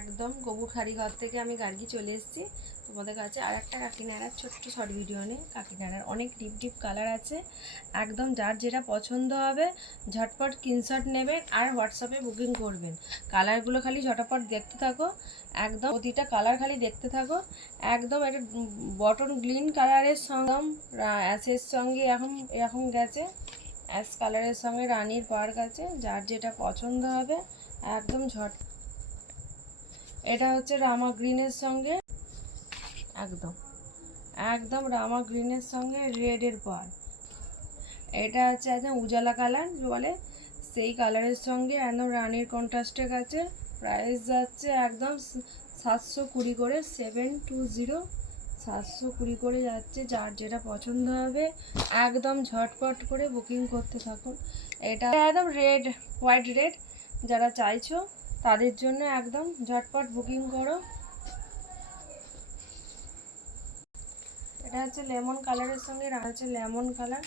একদম গোবর খাড়িঘর থেকে আমি গার্গি চলে এসেছি তোমাদের কাছে আর একটা কাকিনাড়ার ছোট্ট শর্ট ভিডিও নিয়ে। কাকিনাড়ার অনেক ডিপ ডিপ কালার আছে, একদম যার যেটা পছন্দ হবে ঝটপট স্ক্রিনশট নেবেন আর হোয়াটসঅ্যাপে বুকিং করবেন। কালারগুলো খালি ঝটপট দেখতে থাকো, একদম প্রতিটা কালার খালি দেখতে থাকো। একদম এটা বটন গ্রিন কালারের সঙ্গে অ্যাশের সঙ্গে এখন গেছে, অ্যাশ কালারের সঙ্গে রানীর পার্ক আছে, যার যেটা পছন্দ হবে একদম এটা হচ্ছে রামা গ্রিনের সঙ্গে একদম একদম রামা গ্রিনের সঙ্গে রেডের পার। এটা হচ্ছে একদম উজালা কালার বলে, সেই কালারের সঙ্গে একদম রানীর কন্ট্রাস্টের কাছে। প্রাইস যাচ্ছে একদম 720 করে, 720 720 করে যাচ্ছে। যার যেটা পছন্দ হবে একদম ঝটপট করে বুকিং করতে থাকুন। এটা একদম রেড, হোয়াইট রেড যারা চাইছো তাদের জন্য একদম ঝটপট বুকিং করো। এটা হচ্ছে লেমন কালারের সঙ্গে হচ্ছে লেমন কালার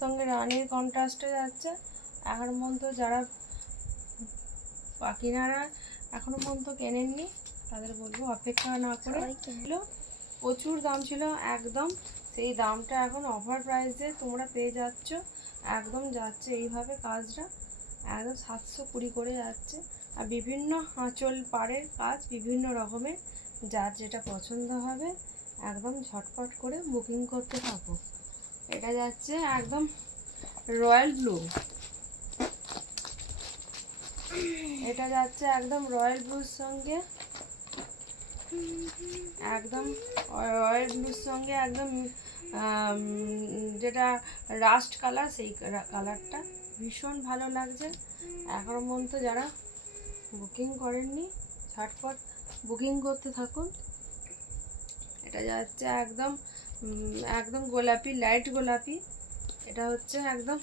সঙ্গে রানীর কন্ট্রাস্টে যাচ্ছে। এখন পর্যন্ত যারা পাখিনারা এখনো পর্যন্ত কেনেননি তাদের বলবো অপেক্ষা না করে কিনলো। প্রচুর দাম ছিল একদম, সেই দামটা এখন অফার প্রাইসে তোমরা পেয়ে যাচ্ছ। একদম যাচ্ছে এইভাবে কাজটা একদম 720 করে যাচ্ছে। আর বিভিন্ন আঁচল পাড়ের কাজ বিভিন্ন রকমের, যার যেটা পছন্দ হবে একদম ঝটপট করে বুকিং করতে থাকো। এটা যাচ্ছে একদম রয়্যাল ব্লু, এটা যাচ্ছে একদম রয়্যাল ব্লুর সঙ্গে একদম রয়্যাল ব্লুর সঙ্গে একদম যেটা রাস্ট কালার, সেই কালারটা ভীষণ ভালো লাগছে। এখনো পর্যন্ত যারা বুকিং করেননি ঝটপট বুকিং করতে থাকুন। এটা যাচ্ছে একদম একদম গোলাপি, লাইট গোলাপি। এটা হচ্ছে একদম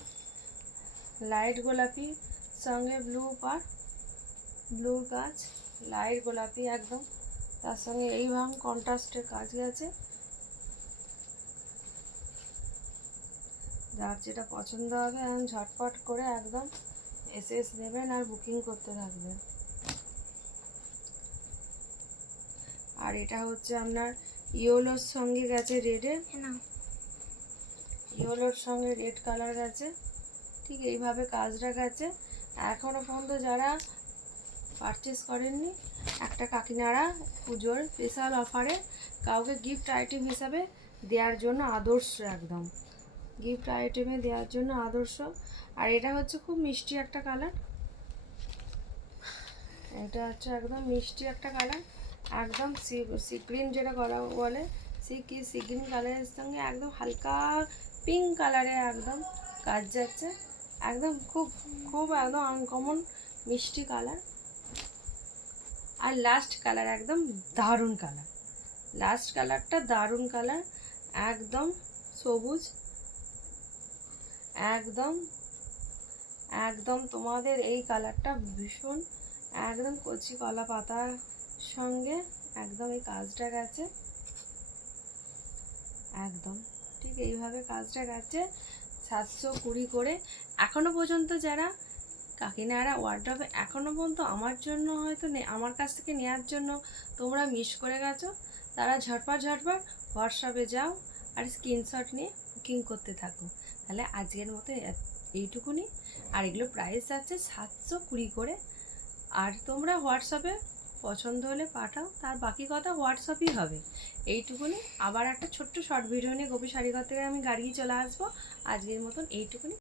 লাইট গোলাপি সঙ্গে ব্লু পার, ব্লুর কাজ লাইট গোলাপি একদম, তার সঙ্গে এইভাবে কন্ট্রাস্টের কাজ গেছে। যার যেটা পছন্দ হবে এখন ঝটপট করে একদম এসএস নেবেন আর বুকিং করতে থাকবেন। আর এটা হচ্ছে আপনার ইয়েলোর সঙ্গে গেছে রেডের, ইয়েলোর সঙ্গে রেড কালার গেছে, ঠিক এইভাবে কাজটা গেছে। এখনও পর্যন্ত যারা পারচেস করেননি একটা কাকিনাড়া পুজোর স্পেশাল অফারে কাউকে গিফট আইটেম হিসাবে দেওয়ার জন্য আদর্শ, একদম গিফট আইটেমে দেওয়ার জন্য আদর্শ। আর এটা হচ্ছে খুব মিষ্টি একটা কালার, এটা হচ্ছে একদম মিষ্টি একটা কালার, একদম সিগ্রিন যেটা করা বলে, সিগ্রিন কালারের সঙ্গে একদম হালকা পিঙ্ক কালারে একদম কাজ যাচ্ছে। একদম খুব খুব একদম আনকমন মিষ্টি কালার। আর লাস্ট কালার একদম দারুণ কালার, লাস্ট কালারটা দারুণ কালার, একদম সবুজ, একদম একদম তোমাদের এই কালারটা ভীষণ একদম কচি কলা পাতার সঙ্গে একদম এই কাজটা গেছে। একদম ঠিক এইভাবে কাজটা গেছে 720 করে। এখনো পর্যন্ত যারা কাকিনাড়া ওয়ার্ড্রবে এখনো পর্যন্ত আমার জন্য হয়তো আমার কাছ থেকে নেওয়ার জন্য তোমরা মিস করে গেছো, তারা ঝটপট হোয়াটসঅ্যাপে যাও আর স্ক্রিনশট নিয়ে বুকিং করতে থাকো। তাহলে আজকের মতো এইটুকুনি। আর এগুলো প্রাইস আছে 720 করে। আর তোমরা হোয়াটসঅ্যাপে পছন্দ হলে পাঠাও, তার বাকি কথা হোয়াটসঅ্যাপই হবে। এইটুকুনি। আবার একটা ছোট্ট শর্ট ভিডিও নিয়ে গোপী শাড়িঘর থেকে আমি গাড়ি চলে আসবো। আজকের মতন এইটুকুনি।